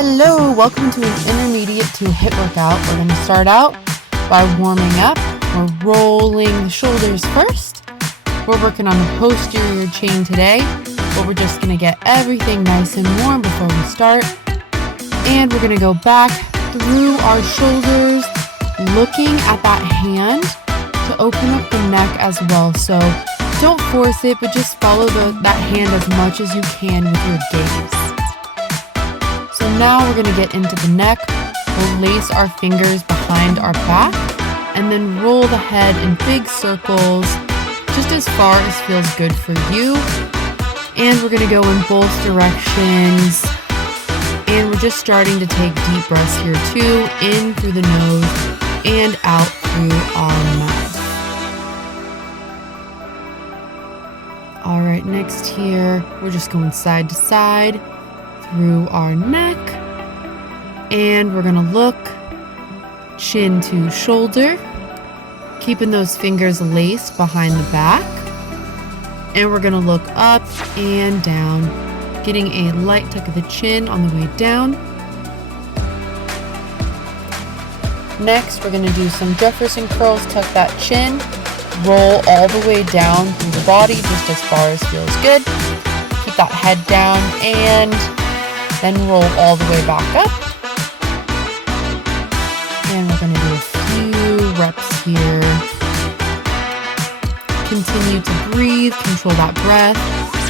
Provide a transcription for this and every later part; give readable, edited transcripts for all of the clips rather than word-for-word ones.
Hello, welcome to an intermediate to HIIT workout. We're going to start out by warming up. We're rolling the shoulders first. We're working on the posterior chain today, but we're just going to get everything nice and warm before we start. And we're going to go back through our shoulders, looking at that hand to open up the neck as well. So don't force it, but just follow that hand as much as you can with your gaze. So now we're going to get into the neck. We'll lace our fingers behind our back and then roll the head in big circles, just as far as feels good for you. And we're going to go in both directions. And we're just starting to take deep breaths here too, in through the nose and out through our mouth. All right, next here, we're just going side to side through our neck. And we're gonna look chin to shoulder, keeping those fingers laced behind the back. And we're gonna look up and down, getting a light tuck of the chin on the way down. Next, we're gonna do some Jefferson curls, tuck that chin, roll all the way down through the body, just as far as feels good. Keep that head down and then roll all the way back up. And we're gonna do a few reps here. Continue to breathe, control that breath.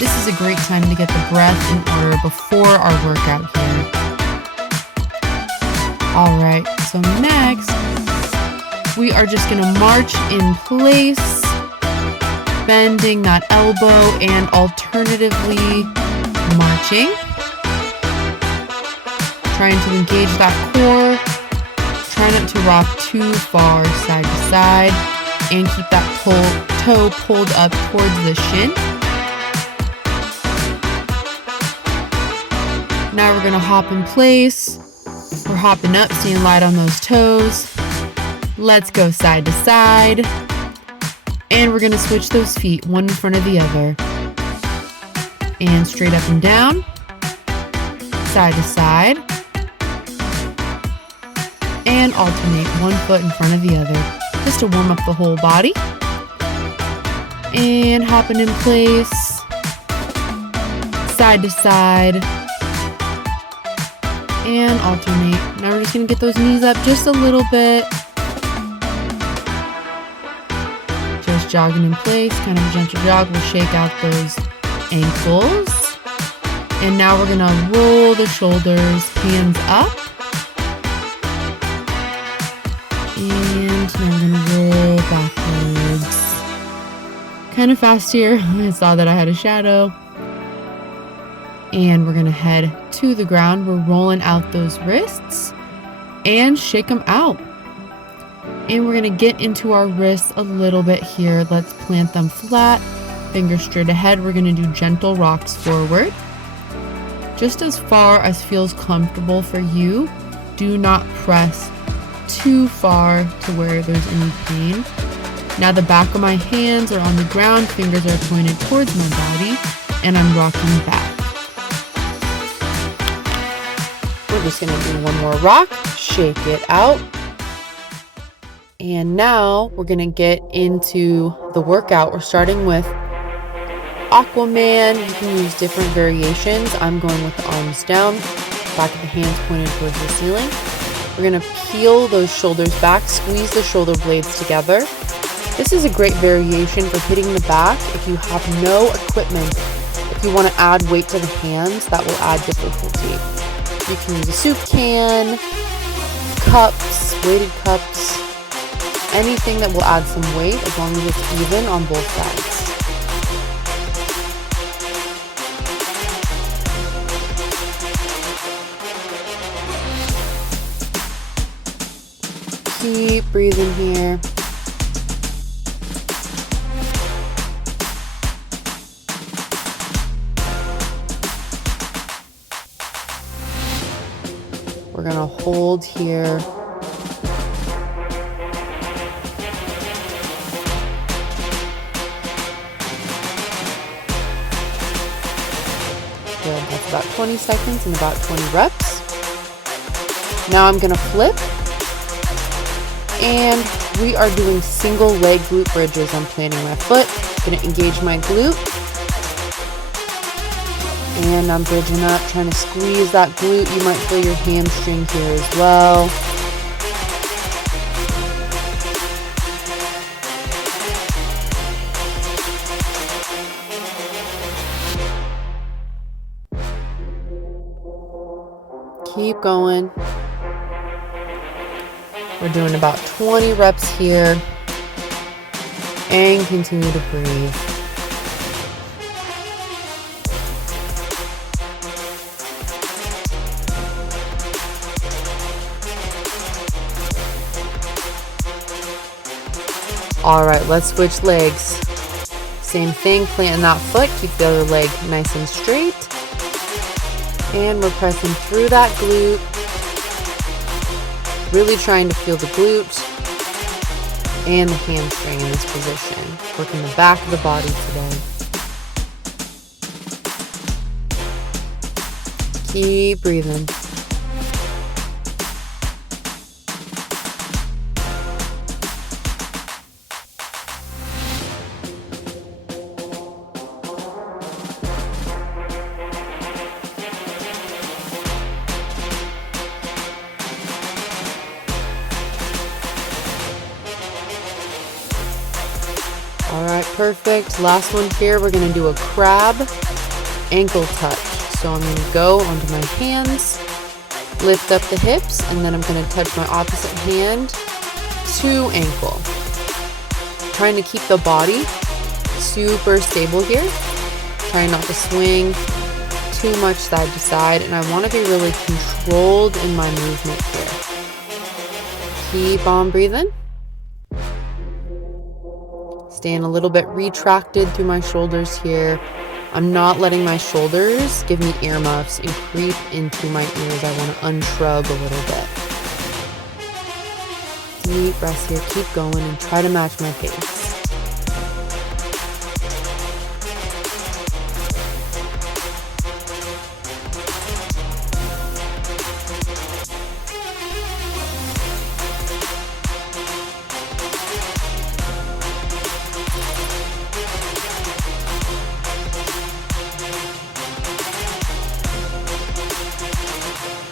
This is a great time to get the breath in order before our workout here. All right, so next, we are just gonna march in place, bending that elbow and alternatively marching. Trying to engage that core. Try not to rock too far side to side and keep that toe pulled up towards the shin. Now we're gonna hop in place. We're hopping up, staying light on those toes. Let's go side to side. And we're gonna switch those feet, one in front of the other. And straight up and down. Side to side. And alternate one foot in front of the other, just to warm up the whole body. And hopping in place. Side to side. And alternate. Now we're just gonna get those knees up just a little bit. Just jogging in place, kind of a gentle jog. We'll shake out those ankles. And now we're gonna roll the shoulders, hands up. And now we're gonna roll backwards. Kind of fast here. I saw that I had a shadow. And we're gonna head to the ground. We're rolling out those wrists and shake them out. And we're gonna get into our wrists a little bit here. Let's plant them flat, fingers straight ahead. We're gonna do gentle rocks forward. Just as far as feels comfortable for you. Do not press too far to where there's any pain. Now the back of my hands are on the ground, fingers are pointed towards my body, and I'm rocking back. We're just gonna do one more rock, shake it out. And now we're gonna get into the workout. We're starting with Aquaman. You can use different variations. I'm going with the arms down, back of the hands pointed towards the ceiling. We're gonna peel those shoulders back, squeeze the shoulder blades together. This is a great variation for hitting the back if you have no equipment. If you wanna add weight to the hands, that will add difficulty. You can use a soup can, cups, weighted cups, anything that will add some weight as long as it's even on both sides. Keep breathing here. We're gonna hold here. Good, that's about 20 seconds and about 20 reps. Now I'm gonna flip, and we are doing single leg glute bridges. I'm planting my foot, gonna engage my glute, and I'm bridging up, trying to squeeze that glute. You might feel your hamstring here as well. Keep going. We're doing about 20 reps here, and continue to breathe. All right, let's switch legs. Same thing, planting that foot, keep the other leg nice and straight. And we're pressing through that glute. Really trying to feel the glute and the hamstring in this position. Working the back of the body today. Keep breathing. All right, perfect. Last one here, we're gonna do a crab ankle touch. So I'm gonna go onto my hands, lift up the hips, and then I'm gonna touch my opposite hand to ankle. Trying to keep the body super stable here. Trying not to swing too much side to side, and I wanna be really controlled in my movement here. Keep on breathing. Staying a little bit retracted through my shoulders here. I'm not letting my shoulders give me earmuffs and creep into my ears. I want to unshrug a little bit. Deep breaths here. Keep going and try to match my pace.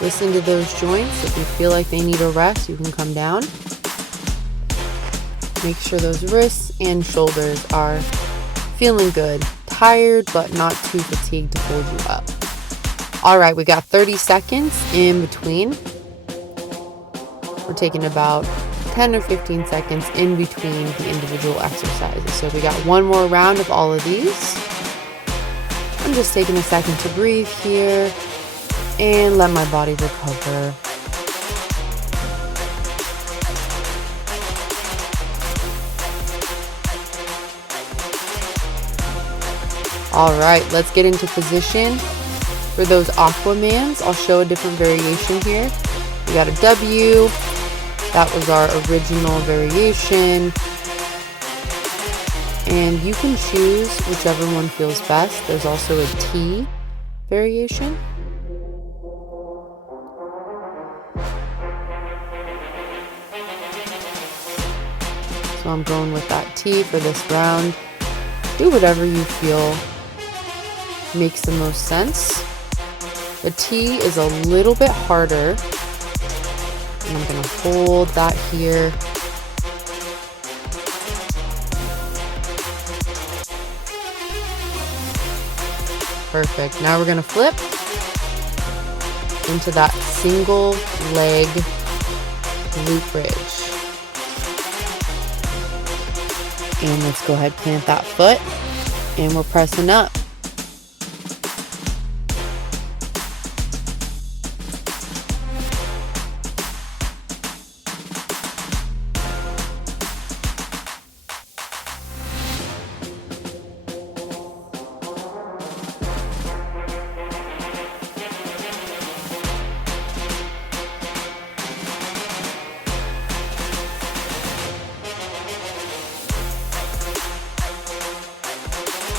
Listen to those joints. If you feel like they need a rest, you can come down. Make sure those wrists and shoulders are feeling good. Tired, but not too fatigued to hold you up. All right, we got 30 seconds in between. We're taking about 10 or 15 seconds in between the individual exercises. So we got one more round of all of these. I'm just taking a second to breathe here and let my body recover. All right, let's get into position for those Aquamans. I'll show a different variation here. We got a W. That was our original variation. And you can choose whichever one feels best. There's also a T variation. So I'm going with that T for this round. Do whatever you feel makes the most sense. The T is a little bit harder. And I'm gonna hold that here. Perfect. Now we're gonna flip into that single leg glute bridge. And let's go ahead, plant that foot, and we're pressing up.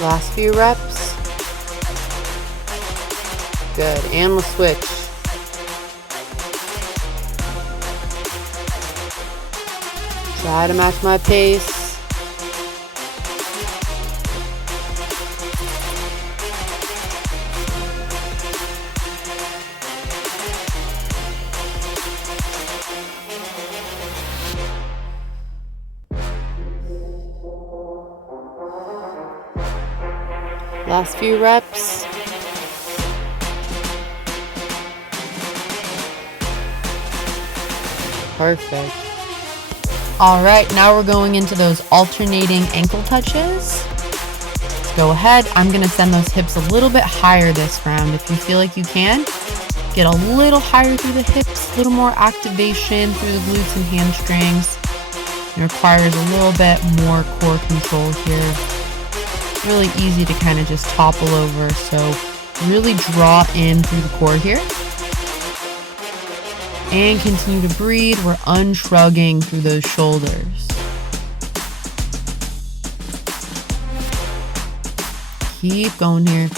Last few reps. Good, and we'll switch. Try to match my pace. Last few reps. Perfect. All right, now we're going into those alternating ankle touches. Go ahead. I'm going to send those hips a little bit higher this round. If you feel like you can, get a little higher through the hips, a little more activation through the glutes and hamstrings. It requires a little bit more core control here. Really easy to kind of just topple over, so really draw in through the core here. And continue to breathe. We're unshrugging through those shoulders. Keep going here.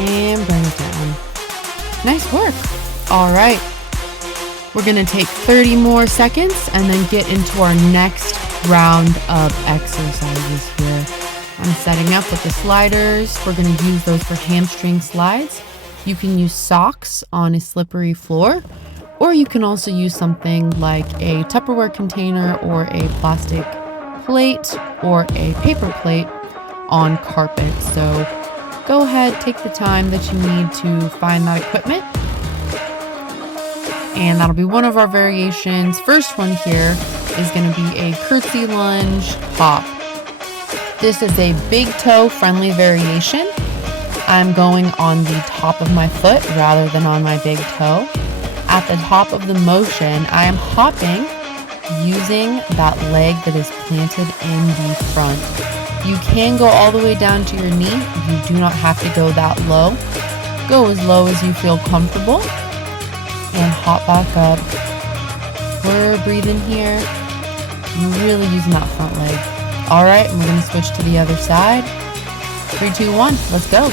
And bring it down. Nice work. All right. We're going to take 30 more seconds and then get into our next round of exercises here. I'm setting up with the sliders. We're going to use those for hamstring slides. You can use socks on a slippery floor, or you can also use something like a Tupperware container or a plastic plate or a paper plate on carpet. So go ahead, take the time that you need to find that equipment. And that'll be one of our variations. First one here is going to be a curtsy lunge hop. This is a big toe friendly variation. I'm going on the top of my foot rather than on my big toe. At the top of the motion, I am hopping using that leg that is planted in the front. You can go all the way down to your knee. You do not have to go that low. Go as low as you feel comfortable and hop back up. We're breathing here. Really using that front leg. All right, and we're going to switch to the other side. 3, 2, 1, let's go.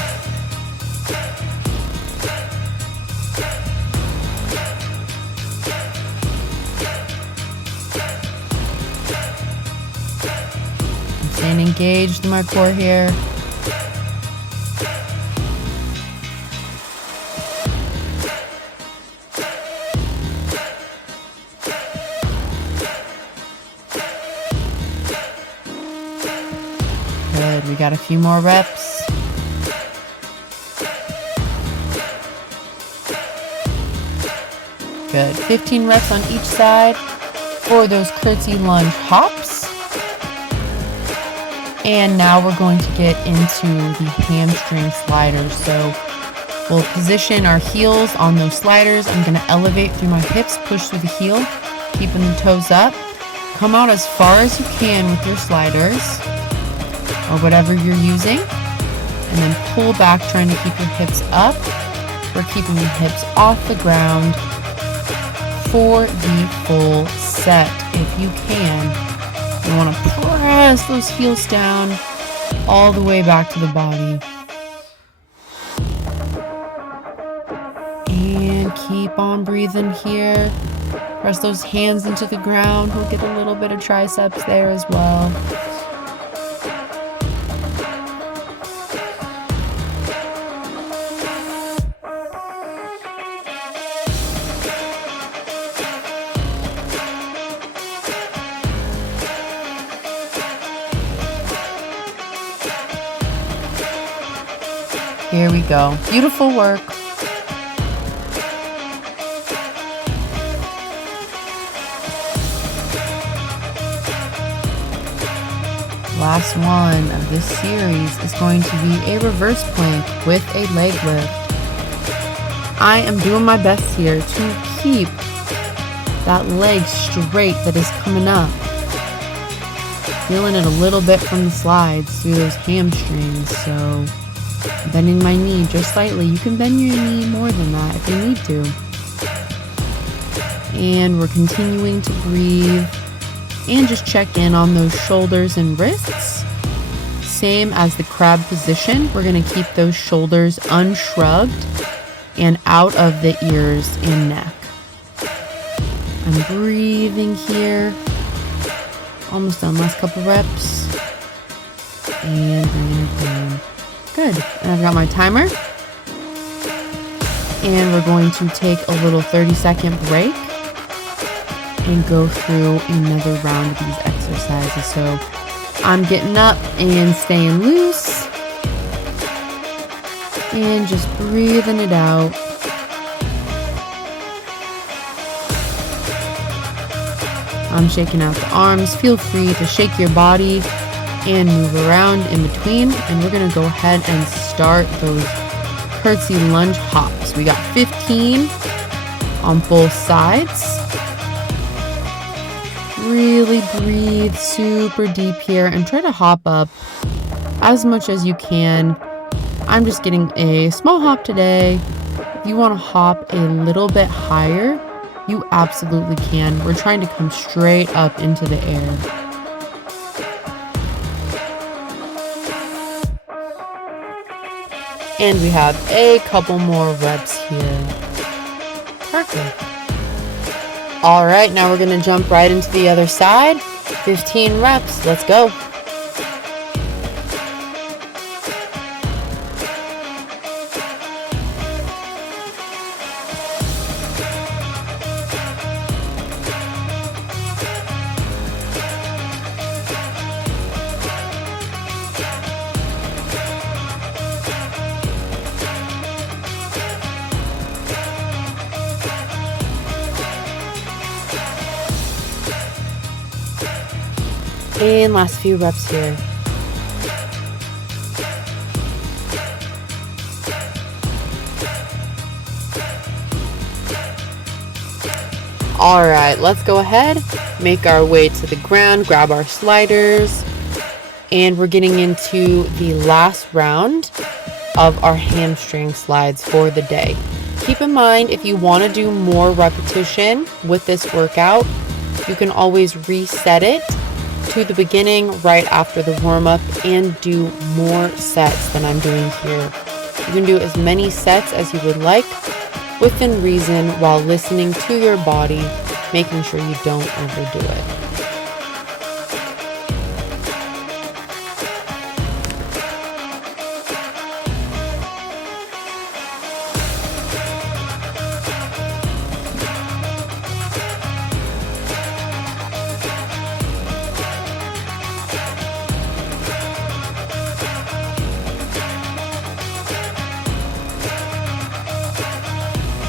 Staying engaged in my core here. Good, we got a few more reps. Good, 15 reps on each side for those curtsy lunge hops. And now we're going to get into the hamstring sliders. So we'll position our heels on those sliders. I'm going to elevate through my hips, push through the heel, keeping the toes up. Come out as far as you can with your sliders or whatever you're using. And then pull back, trying to keep your hips up. We're keeping the hips off the ground for the full set if you can. You want to press those heels down all the way back to the body. And keep on breathing here. Press those hands into the ground. We'll get a little bit of triceps there as well. Here we go. Beautiful work. Last one of this series is going to be a reverse plank with a leg lift. I am doing my best here to keep that leg straight that is coming up. feeling it a little bit from the slides through those hamstrings. So bending my knee just slightly. You can bend your knee more than that if you need to. And we're continuing to breathe and just check in on those shoulders and wrists. Same as the crab position, we're going to keep those shoulders unshrugged and out of the ears and neck. I'm breathing here. Almost done, last couple reps. And bringing it down. Good. And I've got my timer. And we're going to take a little 30-second break and go through another round of these exercises. So I'm getting up and staying loose and just breathing it out. I'm shaking out the arms. Feel free to shake your body and move around in between. And we're going to go ahead and start those curtsy lunge hops. We got 15 on both sides. Really breathe super deep here and try to hop up as much as you can. I'm just getting a small hop today. If you want to hop a little bit higher, you absolutely can. We're trying to come straight up into the air. And we have a couple more reps here. Perfect. All right, now we're gonna jump right into the other side. 15 reps, let's go. And last few reps here. All right, let's go ahead, make our way to the ground, grab our sliders, and we're getting into the last round of our hamstring slides for the day. Keep in mind, if you want to do more repetition with this workout, you can always reset it to the beginning right after the warm-up and do more sets than I'm doing here. You can do as many sets as you would like within reason while listening to your body, making sure you don't overdo it.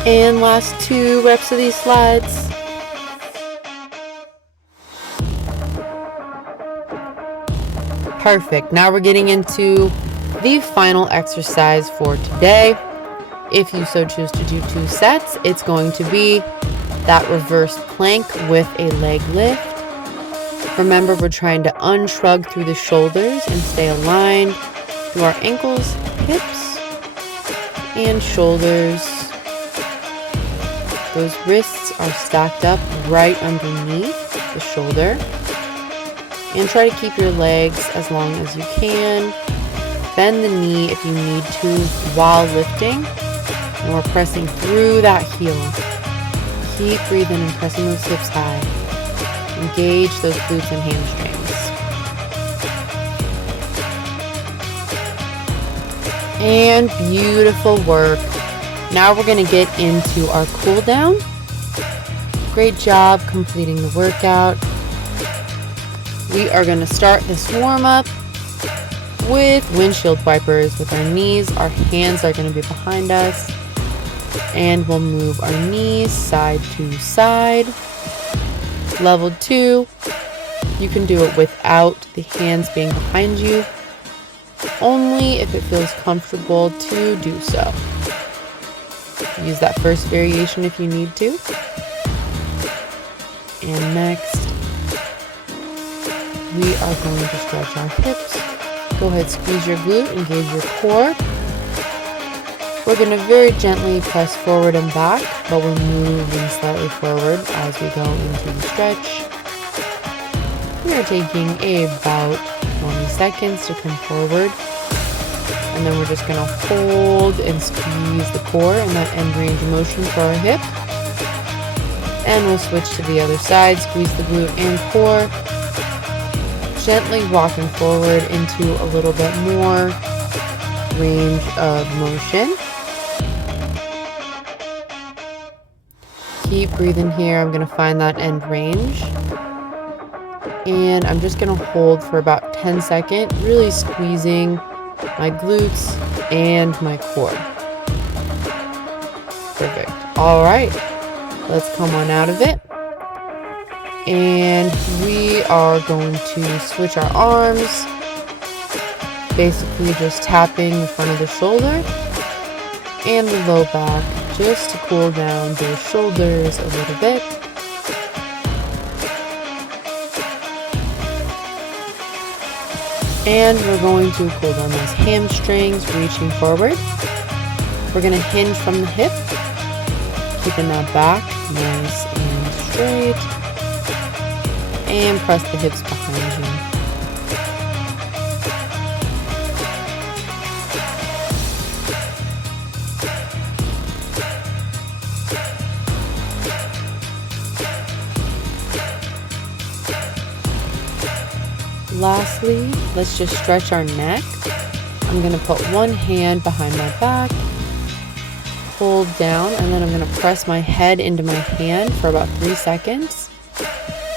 And last 2 reps of these slides. Perfect. Now we're getting into the final exercise for today. If you so choose to do 2 sets, it's going to be that reverse plank with a leg lift. Remember, we're trying to unshrug through the shoulders and stay aligned through our ankles, hips, and shoulders. Those wrists are stacked up right underneath the shoulder. And try to keep your legs as long as you can. Bend the knee if you need to while lifting. And we're pressing through that heel. Keep breathing and pressing those hips high. Engage those glutes and hamstrings. And beautiful work. Now we're going to get into our cool down. Great job completing the workout. We are going to start this warm up with windshield wipers with our knees. Our hands are going to be behind us. And we'll move our knees side to side. Level 2. You can do it without the hands being behind you, only if it feels comfortable to do so. Use that first variation if you need to. And next. we are going to stretch our hips. Go ahead, squeeze your glute, engage your core. We're going to very gently press forward and back, but we're moving slightly forward as we go into the stretch. We are taking about 20 seconds to come forward. And then we're just going to hold and squeeze the core in that end range of motion for our hip. And we'll switch to the other side, squeeze the glute and core. Gently walking forward into a little bit more range of motion. Keep breathing here. I'm going to find that end range. And I'm just going to hold for about 10 seconds, really squeezing my glutes and my core. Perfect. All right. Let's come on out of it. And we are going to switch our arms. Basically just tapping the front of the shoulder and the low back just to cool down those shoulders a little bit. And we're going to cool down those hamstrings, reaching forward. We're going to hinge from the hip, keeping that back nice and straight. And press the hips behind you. Lastly, let's just stretch our neck. I'm going to put one hand behind my back, hold down, and then I'm going to press my head into my hand for about 3 seconds,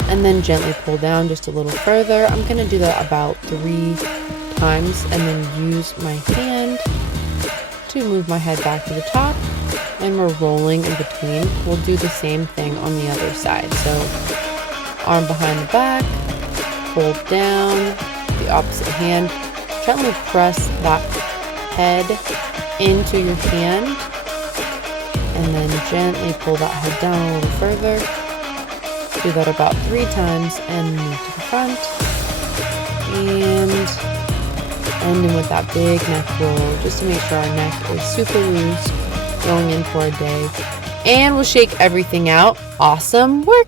and then gently pull down just a little further. I'm going to do that about 3 times, and then use my hand to move my head back to the top, and we're rolling in between. We'll do the same thing on the other side. So arm behind the back, hold down, the opposite hand, gently press that head into your hand, and then gently pull that head down a little further. Do that about 3 times and move to the front. And ending with that big neck roll, just to make sure our neck is super loose going into our day. And we'll shake everything out. Awesome work!